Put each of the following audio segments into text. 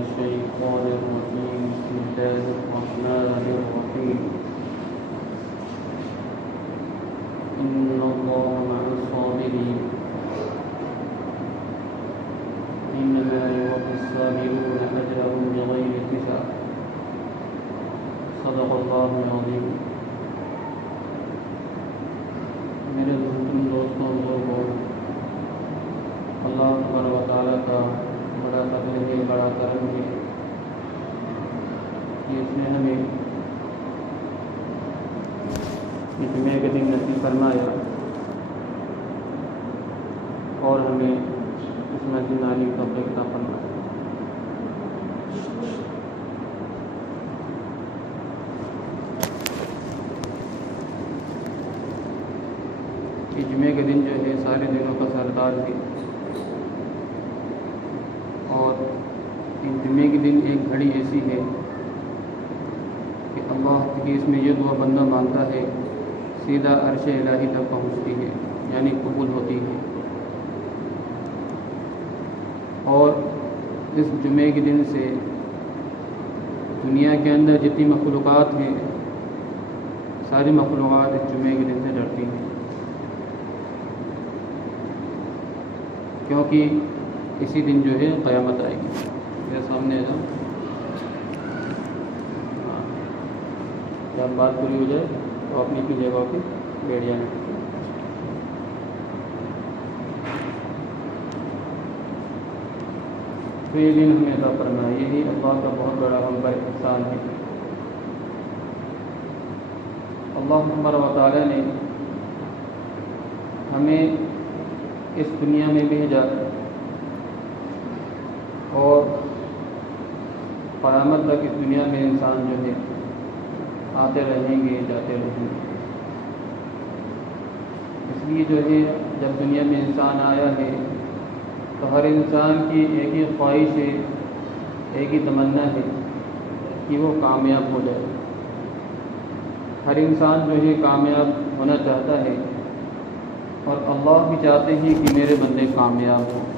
الشيطان الرجيم بسم الله الرحمن الرحيم إن الله مع الصابرين إنما يوفى الصابرون أجرهم بغير حساب صدق الله العظيم. میرے دوستوں بزرگوں، اللہ تبارک و تعالیٰ کا بڑا فضل ہے، بڑا کرم ہے کہ اس نے ہمیں جمعے کے دن نصیب فرمایا اور ہمیں اس مسجد علی کا بیٹا فرمایا. کہ جمعے کے دن جو ہے سارے دنوں کا سردار ہے، اور ان جمعے کے دن ایک گھڑی ایسی ہے کہ اللہ کی اس میں یہ دعا بندہ مانگتا ہے سیدھا عرش الہی تک پہنچتی ہے، یعنی قبول ہوتی ہے. اور اس جمعے کے دن سے دنیا کے اندر جتنی مخلوقات ہیں ساری مخلوقات اس جمعے کے دن سے ڈرتی ہیں، کیونکہ اسی دن جو ہے قیامت آئے گی. میرے سامنے ہے نا، جب بات پوری ہو جائے تو اپنی کی جگہ پہ بیٹھ جانا. تو یہ دن ہمیں عطا فرمایا، یہی اللہ کا بہت بڑا ہم پر احسان ہے. اللہ تبارک و تعالیٰ نے ہمیں اس دنیا میں بھیجا اور قیامت تک اس دنیا میں انسان جو ہے آتے رہیں گے، جاتے رہیں گے. اس لیے جو ہے جب دنیا میں انسان آیا ہے تو ہر انسان کی ایک ہی خواہش ہے، ایک ہی تمنا ہے کہ وہ کامیاب ہو جائے. ہر انسان جو ہے کامیاب ہونا چاہتا ہے، اور اللہ بھی چاہتے ہیں کہ میرے بندے کامیاب ہوں.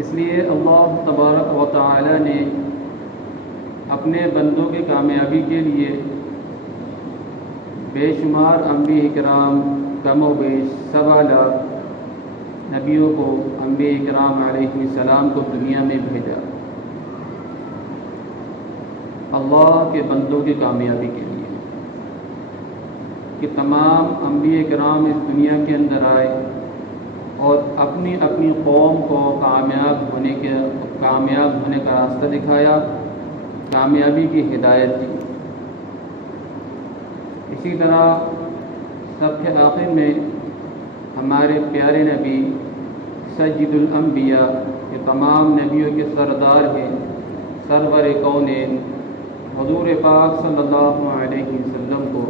اس لیے اللہ تبارک و تعالی نے اپنے بندوں کی کامیابی کے لیے بے شمار انبیاء کرام، کم و بیش 7 لاکھ نبیوں کو، انبیاء کرام علیہ السلام کو دنیا میں بھیجا اللہ کے بندوں کی کامیابی کے لیے، کہ تمام انبیاء کرام اس دنیا کے اندر آئے اور اپنی اپنی قوم کو کامیاب ہونے کا راستہ دکھایا، کامیابی کی ہدایت دی. اسی طرح سب کے آخر میں ہمارے پیارے نبی سید الانبیاء کے تمام نبیوں کے سردار ہیں، سرور کونین حضور پاک صلی اللہ علیہ وسلم کو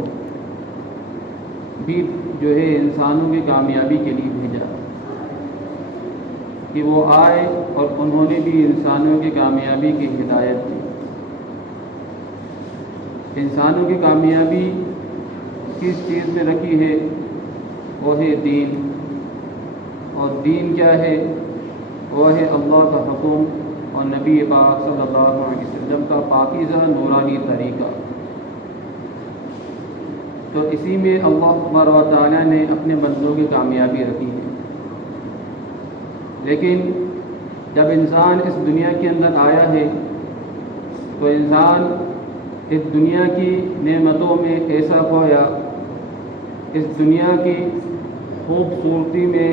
بھی جو ہے انسانوں کی کامیابی کے لیے بھیجا کہ وہ آئے اور انہوں نے بھی انسانوں کی کامیابی کی ہدایت دی. انسانوں کی کامیابی کس چیز میں رکھی ہے؟ وہ ہے دین. اور دین کیا ہے؟ وہ ہے اللہ کا حکم اور نبی پاک صلی اللہ علیہ وسلم کا پاکیزہ نورانی طریقہ. تو اسی میں اللہ تبارک و تعالیٰ نے اپنے بندوں کی کامیابی رکھی ہے. لیکن جب انسان اس دنیا کے اندر آیا ہے تو انسان اس دنیا کی نعمتوں میں ایسا کھویا، اس دنیا کی خوبصورتی میں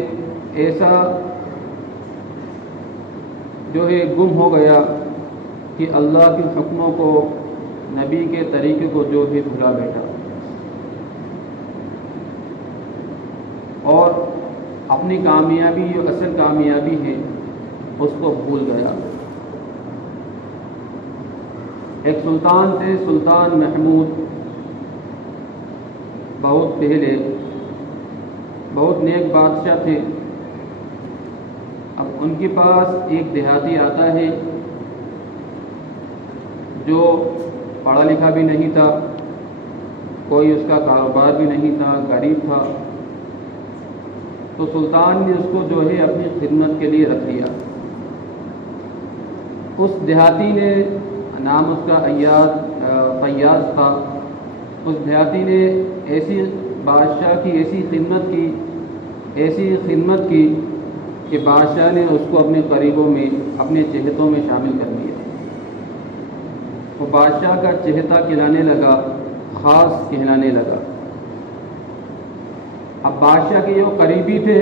ایسا جو ہے گم ہو گیا کہ اللہ کے حکموں کو، نبی کے طریقے کو جو ہے بھلا بیٹھا، اور اپنی کامیابی جو اصل کامیابی ہے اس کو بھول گیا. ایک سلطان تھے، سلطان محمود، بہت پہلے بہت نیک بادشاہ تھے. اب ان کے پاس ایک دیہاتی آتا ہے جو پڑھا لکھا بھی نہیں تھا، کوئی اس کا کاروبار بھی نہیں تھا، غریب تھا. تو سلطان نے اس کو جو ہے اپنی خدمت کے لیے رکھ لیا. اس دیہاتی نے، نام اس کا فیاض تھا، اس دیہاتی نے ایسی بادشاہ کی ایسی خدمت کی کہ بادشاہ نے اس کو اپنے قریبوں میں، اپنے چہتوں میں شامل کر لیا۔ وہ بادشاہ کا چہتا کہلانے لگا، خاص کہلانے لگا۔ اب بادشاہ کے جو قریبی تھے،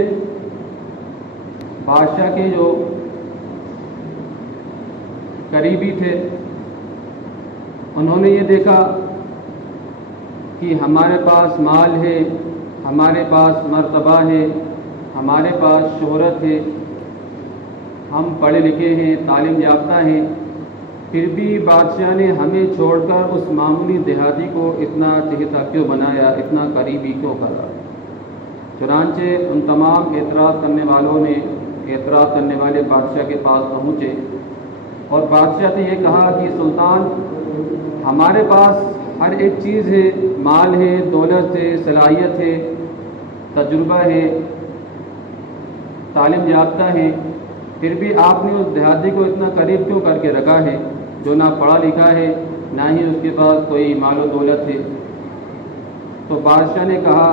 بادشاہ کے جو قریبی تھے، انہوں نے یہ دیکھا کہ ہمارے پاس مال ہے، ہمارے پاس مرتبہ ہے، ہمارے پاس شہرت ہے، ہم پڑھے لکھے ہیں، تعلیم یافتہ ہیں، پھر بھی بادشاہ نے ہمیں چھوڑ کر اس معمولی دیہاتی کو اتنا چہتا کیوں بنایا، اتنا قریبی کیوں کرا؟ چنانچہ ان تمام اعتراض کرنے والے بادشاہ کے پاس پہنچے اور بادشاہ نے یہ کہا کہ سلطان، ہمارے پاس ہر ایک چیز ہے، مال ہے، دولت ہے، صلاحیت ہے، تجربہ ہے، تعلیم یافتہ ہے، پھر بھی آپ نے اس دیہاتی کو اتنا قریب کیوں کر کے رکھا ہے جو نہ پڑھا لکھا ہے، نہ ہی اس کے پاس کوئی مال و دولت ہے؟ تو بادشاہ نے کہا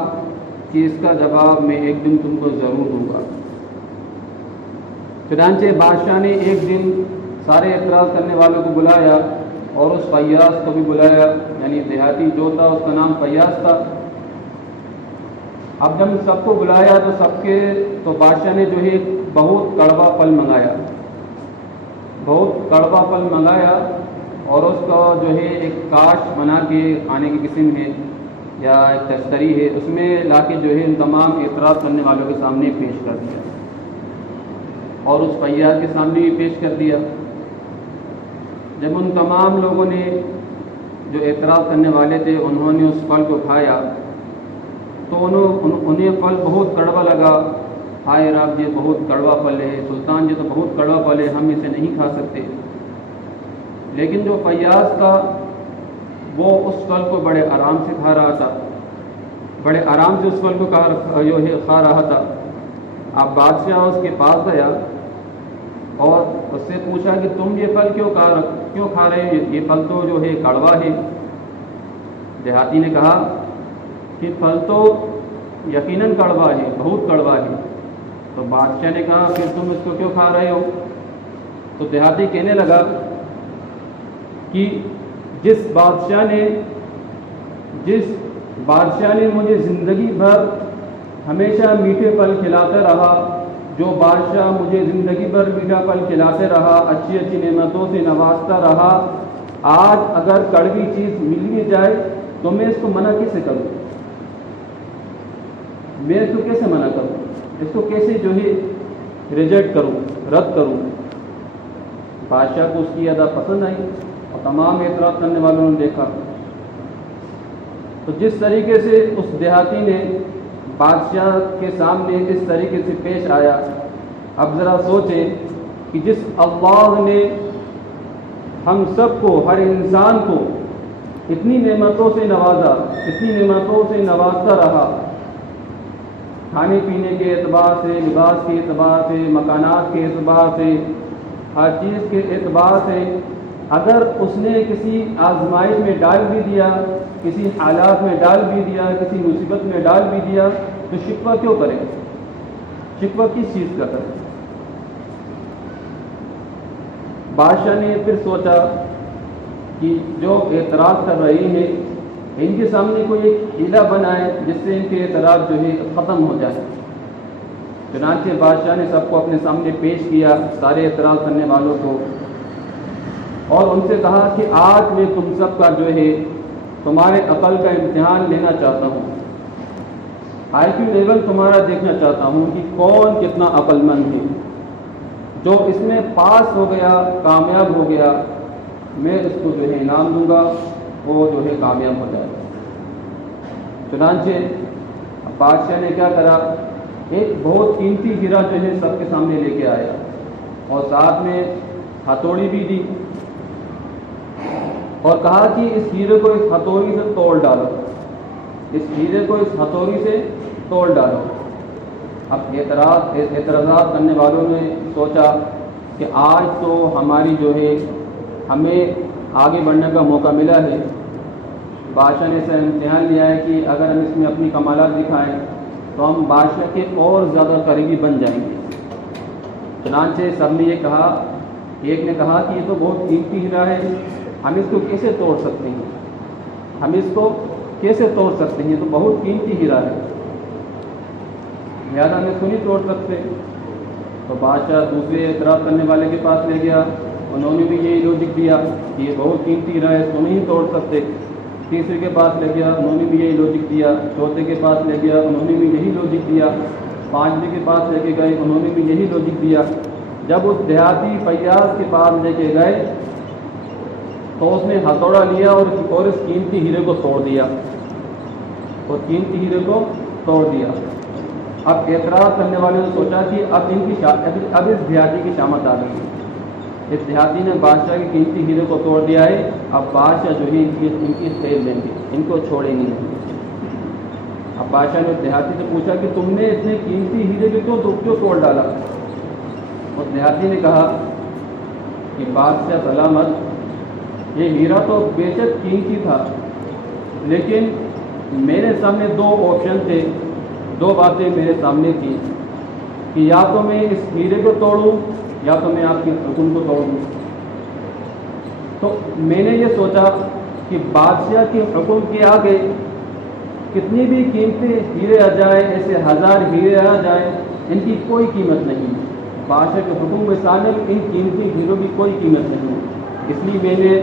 کہ اس کا جواب میں ایک دن تم کو ضرور دوں گا۔ چنانچہ بادشاہ نے ایک دن سارے اعتراض کرنے والوں کو بلایا اور اس فیاض کو بھی بلایا، یعنی دیہاتی جو تھا اس کا نام فیاض تھا۔ اب جب سب کو بلایا تو بادشاہ نے جو ہے بہت کڑوا پھل منگایا اور اس کا جو ہے ایک کاش بنا کے کھانے کی قسم ہے یا ایک تشتری ہے، اس میں لا کے جو ہے ان تمام اعتراض کرنے والوں کے سامنے پیش کر دیا اور اس فیاض کے سامنے بھی پیش کر دیا۔ جب ان تمام لوگوں نے جو اعتراض کرنے والے تھے انہوں نے اس پھل کو کھایا تو انہیں پھل بہت کڑوا لگا۔ ہائے رب، یہ بہت کڑوا پھل ہے، سلطان یہ تو بہت کڑوا پھل ہے، ہم اسے نہیں کھا سکتے۔ لیکن جو فیاض تھا وہ اس پھل کو بڑے آرام سے کھا رہا تھا، بڑے آرام سے اس پھل کو کھا رہا تھا۔ اب بادشاہ اس کے پاس گیا اور اس سے پوچھا کہ تم یہ پھل کیوں کھا رہے ہو؟ یہ پھل تو جو ہے کڑوا ہے۔ دیہاتی نے کہا کہ پھل تو یقیناً کڑوا ہے، بہت کڑوا ہے۔ تو بادشاہ نے کہا پھر تم اس کو کیوں کھا رہے ہو؟ تو دیہاتی کہنے لگا کہ جس بادشاہ نے مجھے زندگی بھر ہمیشہ میٹھے پھل کھلاتا رہا، جو بادشاہ مجھے زندگی بھر میٹھا پھل کھلاتے رہا، اچھی اچھی نعمتوں سے نوازتا رہا، آج اگر کڑوی چیز مل بھی جائے تو میں اس کو منع کیسے کروں؟ میں اس کو کیسے منع کروں؟ اس کو کیسے جو ہے ریجیکٹ کروں، رد کروں؟ بادشاہ کو اس کی ادا پسند آئی اور تمام اعتراض کرنے والوں نے دیکھا تو جس طریقے سے اس دیہاتی نے بادشاہ کے سامنے اس طریقے سے پیش آیا، اب ذرا سوچیں کہ جس اللہ نے ہم سب کو، ہر انسان کو اتنی نعمتوں سے نوازا، اتنی نعمتوں سے نوازتا رہا، کھانے پینے کے اعتبار سے، لباس کے اعتبار سے، مکانات کے اعتبار سے، ہر چیز کے اعتبار سے، اگر اس نے کسی آزمائش میں ڈال بھی دیا، کسی حالات میں ڈال بھی دیا، کسی مصیبت میں ڈال بھی دیا تو شکوہ کیوں کرے؟ شکوہ کس چیز کا کرے؟ بادشاہ نے پھر سوچا کہ جو اعتراض کر رہی ہیں ان کے سامنے کوئی ایک ہیلا بنائے جس سے ان کے اعتراض جو ہے ختم ہو جائے۔ چنانچہ بادشاہ نے سب کو اپنے سامنے پیش کیا، سارے اعتراض کرنے والوں کو، اور ان سے کہا کہ آج میں تم سب کا جو ہے تمہارے عقل کا امتحان لینا چاہتا ہوں، آئی کیو لیول تمہارا دیکھنا چاہتا ہوں کہ کون کتنا عقل مند ہے۔ جو اس میں پاس ہو گیا، کامیاب ہو گیا، میں اس کو جو ہے انعام دوں گا، وہ جو ہے کامیاب ہو جائے۔ چنانچہ بادشاہ نے کیا کرا، ایک بہت قیمتی ہیرا جو ہے سب کے سامنے لے کے آیا اور ساتھ میں ہتھوڑی بھی دی اور کہا کہ اس ہیرے کو اس ہتھوڑی سے توڑ ڈالو، اس ہیرے کو اس ہتھوڑی سے توڑ ڈالو۔ اب اعتراضات کرنے والوں نے سوچا کہ آج تو ہماری جو ہے ہمیں آگے بڑھنے کا موقع ملا ہے. بادشاہ نے اسے امتحان لیا ہے کہ اگر ہم اس میں اپنی کمالات دکھائیں تو ہم بادشاہ کے اور زیادہ قریبی بن جائیں گے. چنانچہ سب نے یہ کہا، ایک نے کہا کہ یہ تو بہت قیمتی ہیرا ہے، ہم اس کو کیسے توڑ سکتے ہیں، ہم اس کو کیسے توڑ سکتے ہیں، یہ تو بہت قیمتی ہیرا ہے، لہٰذا ہم اس کو نہیں توڑ سکتے. تو بادشاہ دوسرے اعتراض کرنے والے کے پاس لے گیا، انہوں نے بھی یہی لوجک دیا کہ یہ بہت قیمتی ہیرا ہے، اس کو نہیں توڑ سکتے. تیسرے کے پاس لے گیا، انہوں نے بھی یہی لوجک دیا. چوتھے کے پاس لے گیا، انہوں نے بھی یہی لوجک دیا. پانچویں کے پاس لے کے گئے، انہوں نے بھی یہی لوجک دیا. جب اس دیہاتی فیاض کے پاس لے کے گئے تو اس نے ہتھوڑا لیا اور اس قیمتی ہیرے کو توڑ دیا، اور قیمتی ہیرے کو توڑ دیا. اب اعتراض کرنے والے نے سوچا کہ اب اس دیہاتی کی شامت آ گئی. اس دیہاتی نے بادشاہ کے قیمتی ہیرے کو توڑ دیا ہے، اب بادشاہ جو ہے ان کی خیر لیں گے، ان کو چھوڑیں نہیں. اب بادشاہ نے دیہاتی سے پوچھا کہ تم نے اتنے قیمتی ہیرے کو کیوں توڑ ڈالا؟ اس دیہاتی نے کہا کہ بادشاہ سلامت، یہ ہیرا تو بے شک قیمتی تھا، لیکن میرے سامنے دو آپشن تھے، دو باتیں میرے سامنے تھیں کہ یا تو میں اس ہیرے کو توڑوں یا تو میں آپ کے حکم کو توڑ دوں. تو میں نے یہ سوچا کہ بادشاہ کے حکم کے آگے کتنی بھی قیمتی ہیرے آ جائیں، ایسے 1000 ہیرے آ جائیں، ان کی کوئی قیمت نہیں. بادشاہ کے حکم کے سامنے ان قیمتی ہیروں کی کوئی قیمت نہیں. اس لیے میں نے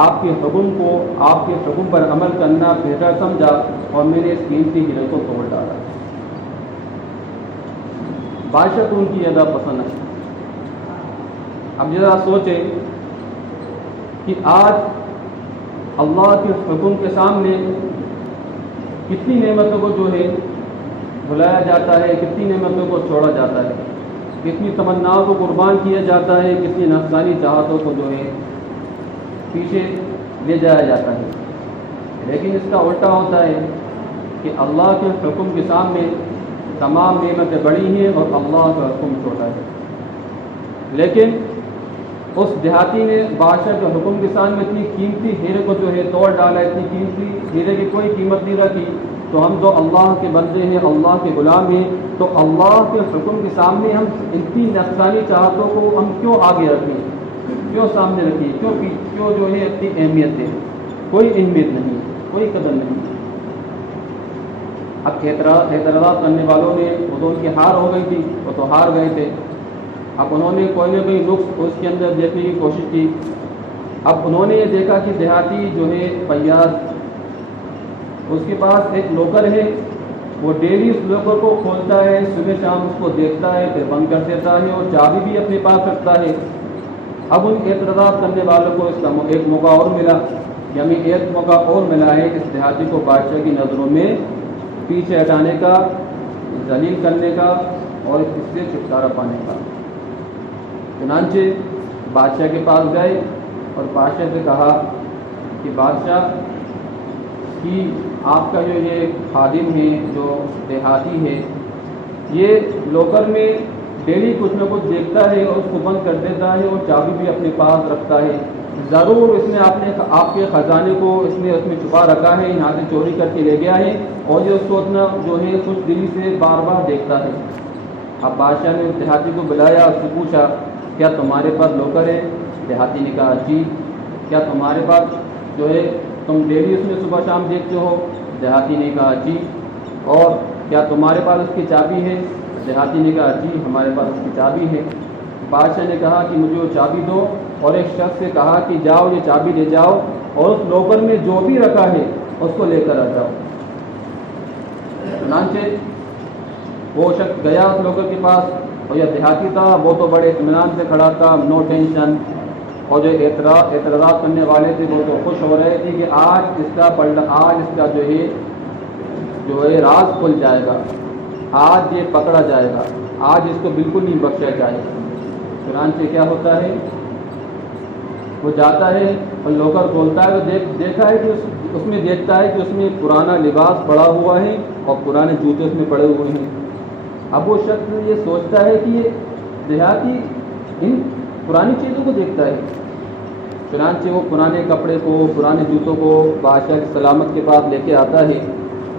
آپ کے حکم کو، آپ کے حکم پر عمل کرنا بہتر سمجھا اور میں نے اس قیمتی ہیرے کو توڑ ڈالا. بادشاہ کو ان کی ادا پسند ہے. اب ذرا سوچیں کہ آج اللہ کے حکم کے سامنے کتنی نعمتوں کو جو ہے بھلایا جاتا ہے، کتنی نعمتوں کو چھوڑا جاتا ہے، کتنی تمناؤں کو قربان کیا جاتا ہے، کتنی نفسانی چاہتوں کو جو ہے پیچھے لے جایا جاتا ہے. لیکن اس کا الٹا ہوتا ہے کہ اللہ کے حکم کے سامنے تمام نعمتیں بڑی ہیں اور اللہ کا حکم چھوٹا ہے. لیکن اس دیہاتی نے بادشاہ کے حکم کے سامنے اتنی قیمتی ہیرے کو جو ہے توڑ ڈالا، اتنی قیمتی ہیرے کی کوئی قیمت نہیں رکھی. تو ہم تو اللہ کے بندے ہیں، اللہ کے غلام ہیں، تو اللہ کے حکم کے سامنے ہم اتنی نفسانی چاہتوں کو ہم کیوں آگے رکھیں، کیوں سامنے رکھیں، کیوں جو ہے اتنی اہمیت ہے؟ کوئی اہمیت نہیں، کوئی قدر نہیں. اب اعتراضات کرنے والوں نے، وہ تو ان کی ہار ہو گئی تھی، وہ تو ہار گئے تھے. اب انہوں نے کوئی نہ کوئی نقص اس کے اندر دیکھنے کی کوشش کی. اب انہوں نے یہ دیکھا کہ دیہاتی جو ہے فیاض، اس کے پاس ایک لوکر ہے، وہ ڈیلی اس لوکر کو کھولتا ہے، صبح شام اس کو دیکھتا ہے، پھر بند کر دیتا ہے، اور چابی بھی اپنے پاس رکھتا ہے. اب ان اعتراضات کرنے والوں کو اس کا ایک موقع اور ملا، یعنی ایک موقع اور ملا ہے اس دیہاتی کو بادشاہ کی نظروں میں پیچھے ہٹانے کا، ذلیل کرنے کا اور اس سے چھٹکارا پانے کا. چنانچہ بادشاہ کے پاس گئے اور بادشاہ سے کہا کہ بادشاہ کہ آپ کا جو یہ خادم ہے، جو دیہاتی ہے، یہ لوکر میں ڈیلی کچھ نہ کچھ دیکھتا ہے اور اس کو بند کر دیتا ہے، اور چابی بھی اپنے پاس رکھتا ہے. ضرور اس نے آپ کے خزانے کو اس میں چھپا رکھا ہے، یہاں سے چوری کر کے لے گیا ہے، اور یہ سوچنا جو ہے کچھ دلی سے بار بار دیکھتا ہے. اب بادشاہ نے دیہاتی کو بلایا، اس سے پوچھا کیا تمہارے پاس لوکر ہے؟ دیہاتی نے کہا جی. کیا تمہارے پاس جو ہے تم ڈیلی اس میں صبح شام دیکھتے ہو؟ دیہاتی نے کہا جی. اور کیا تمہارے پاس اس کی چابی ہے؟ دیہاتی نے کہا جی ہمارے پاس اس کی چابی ہے. بادشاہ نے کہا کہ مجھے وہ چابی دو، اور ایک شخص سے کہا کہ جاؤ یہ چابی لے جاؤ اور اس لوکر میں جو بھی رکھا ہے اس کو لے کر آ جاؤ. چنانچہ وہ شخص گیا اس لوکر کے پاس، اور یہ دیہاتی تھا، وہ تو بڑے اطمینان سے کھڑا تھا، نو ٹینشن. اور جو اعتراضات کرنے والے تھے وہ تو خوش ہو رہے تھے کہ آج اس کا جو ہے راز کھل جائے گا، آج یہ پکڑا جائے گا، آج اس کو بالکل نہیں بخشا جائے گا. چنانچہ کیا ہوتا ہے، وہ جاتا ہے اور لوکر کھولتا ہے، تو دیکھا ہے کہ اس میں دیکھتا ہے کہ اس میں پرانا لباس پڑا ہوا ہے اور پرانے جوتے اس میں پڑے ہوئے ہیں. اب وہ شخص یہ سوچتا ہے کہ یہ دیہاتی پرانی چیزوں کو دیکھتا ہے. چنانچہ وہ پرانے کپڑے کو، پرانے جوتوں کو بادشاہ کی سلامت کے بعد لے کے آتا ہے.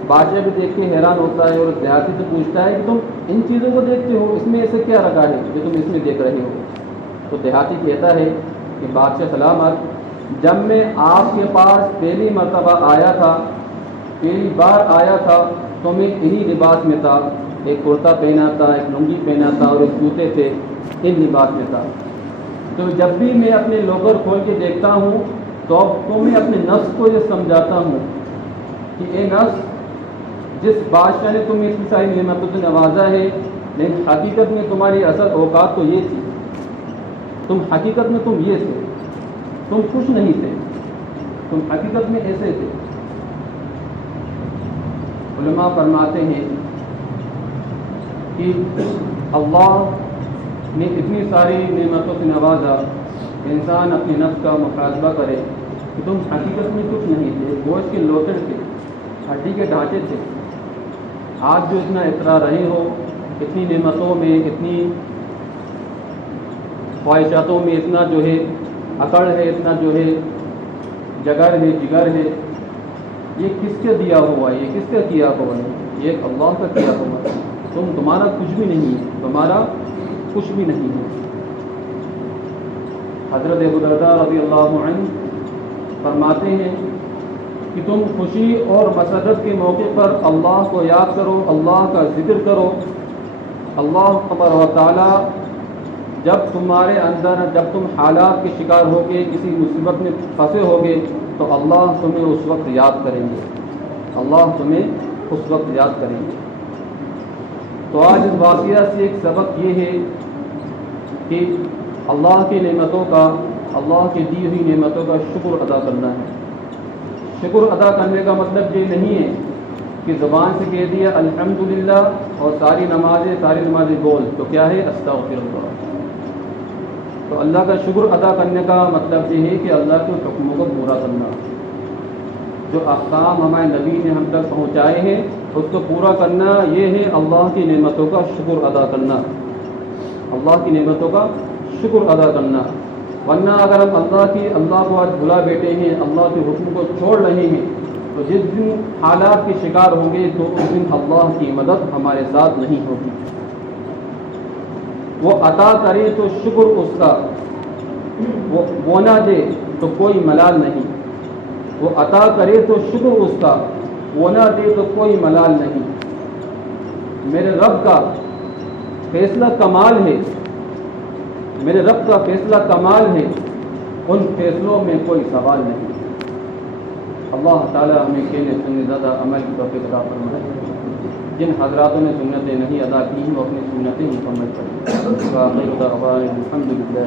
بادشاہ بھی دیکھ کے حیران ہوتا ہے اور دیہاتی سے پوچھتا ہے کہ تم ان چیزوں کو دیکھتے ہو، اس میں ایسے کیا رکھا ہے جو تم اس میں دیکھ رہے ہو؟ تو دیہاتی کہتا ہے کہ بادشاہ سلامت، جب میں آپ کے پاس پہلی مرتبہ آیا تھا، پہلی بار آیا تھا، تو میں انہی لباس میں تھا. ایک کرتا پہنا تھا، ایک لنگی پہنا تھا اور ایک جوتے تھے، ان لباس میں تھا. تو جب بھی میں اپنے لوکر کھول کے دیکھتا ہوں تو میں اپنے نفس کو یہ سمجھاتا ہوں کہ اے نفس، جس بادشاہ نے تمہیں اتنی ساری نعمتوں سے نوازا ہے، لیکن حقیقت میں تمہاری اصل اوقات تو یہ تھی. حقیقت میں تم یہ تھے، تم خوش نہیں تھے، تم حقیقت میں ایسے تھے. علماء فرماتے ہیں کہ اللہ نے اتنی ساری نعمتوں سے نوازا، انسان اپنے نفس کا محاسبہ کرے کہ تم حقیقت میں کچھ نہیں تھے، گوشت کے لوتڑ تھے، ہڈی کے ڈھانچے تھے. آج جو اتنا اترا رہے ہو، اتنی نعمتوں میں، اتنی خواہشاتوں میں، اتنا جو ہے اکڑ ہے، اتنا جو ہے جگر ہے، جگر ہے، یہ کس کے دیا ہوا ہے؟ یہ کس کا کیا ہوا ہے؟ یہ ایک اللہ کا کیا ہوا ہے. تمہارا کچھ بھی نہیں ہے، تمہارا کچھ بھی نہیں ہے. حضرت ابو درداء رضی اللہ عنہ فرماتے ہیں کہ تم خوشی اور مسرت کے موقع پر اللہ کو یاد کرو، اللہ کا ذکر کرو. اللہ تبارک و تعالیٰ جب تمہارے اندر، جب تم حالات کے شکار ہوگے، کسی مصیبت میں پھنسے ہوگے، تو اللہ تمہیں اس وقت یاد کریں گے، اللہ تمہیں اس وقت یاد کریں گے. تو آج اس واقعہ سے ایک سبق یہ ہے کہ اللہ کی نعمتوں کا، اللہ کی دی ہوئی نعمتوں کا شکر ادا کرنا ہے. شکر ادا کرنے کا مطلب یہ نہیں ہے کہ زبان سے کہہ دیا الحمدللہ اور ساری نمازیں بول، تو کیا ہے؟ استغفر اللہ. تو اللہ کا شکر ادا کرنے کا مطلب یہ ہے کہ اللہ کے حکموں کو پورا کرنا، جو احکام ہمارے نبی نے ہم تک پہنچائے ہیں اس کو پورا کرنا. یہ ہے اللہ کی نعمتوں کا شکر ادا کرنا، اللہ کی نعمتوں کا شکر ادا کرنا. ورنہ اگر ہم اللہ کو آج بھلا بیٹھے ہیں، اللہ کے حکم کو چھوڑ رہے ہیں، تو جس دن حالات کے شکار ہوں گے تو اس دن اللہ کی مدد ہمارے ساتھ نہیں ہوگی. وہ عطا کرے تو شکر اس کا، وہ نہ دے تو کوئی ملال نہیں. وہ عطا کرے تو شکر اس کا، وہ نہ دے تو کوئی ملال نہیں. میرے رب کا فیصلہ کمال ہے، میرے رب کا فیصلہ کمال ہے، ان فیصلوں میں کوئی سوال نہیں. اللہ تعالی ہمیں کہنے سننے زیادہ عمل کی توفیق عطا فرمائے. جن حضراتوں نے سنتیں نہیں ادا کی ہیں وہ اپنی سنتیں مکمل کریں. الحمد للہ.